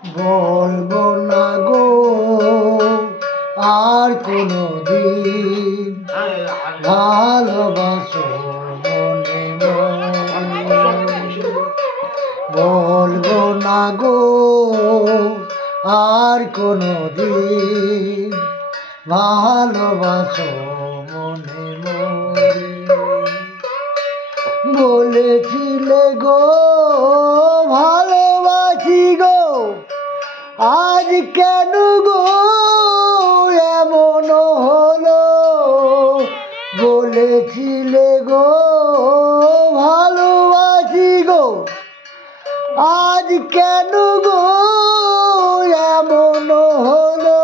বলবো না গো আর কোনদিন ভালোবাসো মনে মনে। বলবো না গো আর কোনদিন ভালোবাসো মনে মনে। বলেছিলে গো ভালোবাসি গো, আজ কেন গো এমন হলো? বলেছিলে গো ভালোবাসি গো, আজ কেন গো এমন হলো?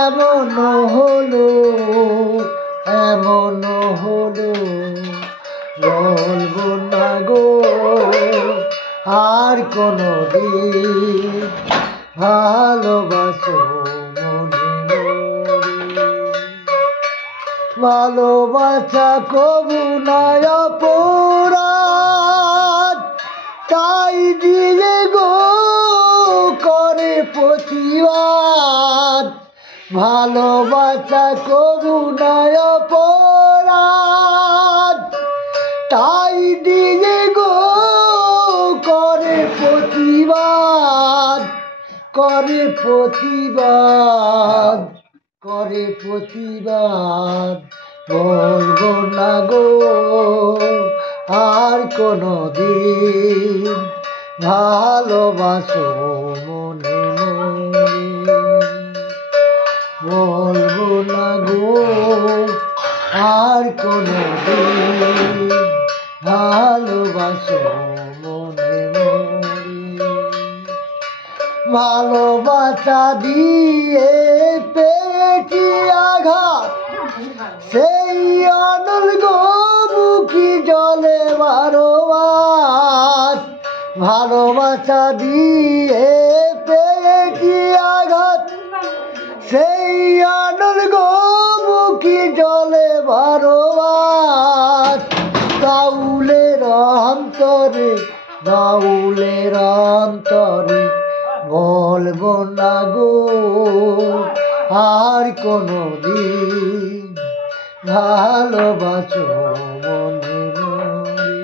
এমন হলো, এমন হলো। বলবো না গো আর কোনদিন ভালোবাসো মনে মনে। ভালোবাসা কবু নয় অপরাধ, তাই দিয়ে গো করে প্রতিবাদ। ভালোবাসা কবু নয় অপরাধ, তাই দিয়ে গো করে প্রতিবাদ, করে প্রতিবাদ, করে প্রতিবাদ। বলবো না গো আর কোনদিন ভালোবাসো মনে মনে। বলবো না গো আর কোনদিন ভালোবাসো মনে মনে। ভালোবাসা দিয়ে পেয়েছি আঘাত, সেই অনল গো বুকি জলে বারবার। ভালোবাসা দিয়ে পেয়েছি আঘাত, সেই অনল গো বুকি জলে বারবার। বাউলের অন্তরে, বাউলের অন্তরে বলবো না গো আর কোনদিন ভালোবাসো মনে মনে।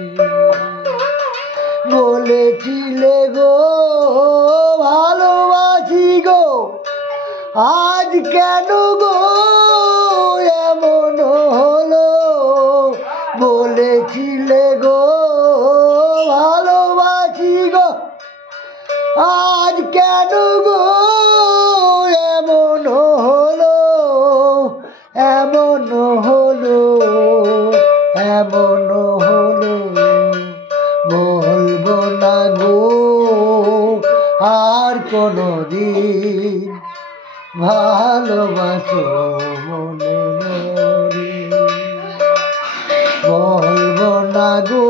বলেছিলে গো ভালোবাসি গো, আজ কেন গো এমন হলো? বলেছিলে গো ভালোবাসি গো, আজ কেন গো এমন হলো? এমন হলো, এমন হলো। বলবো না গো আর কোনদিন ভালোবাসো মনে মনে। বলবো না গো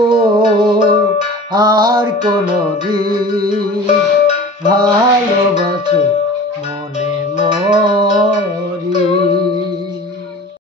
আর কোনদিন ভালোবাসো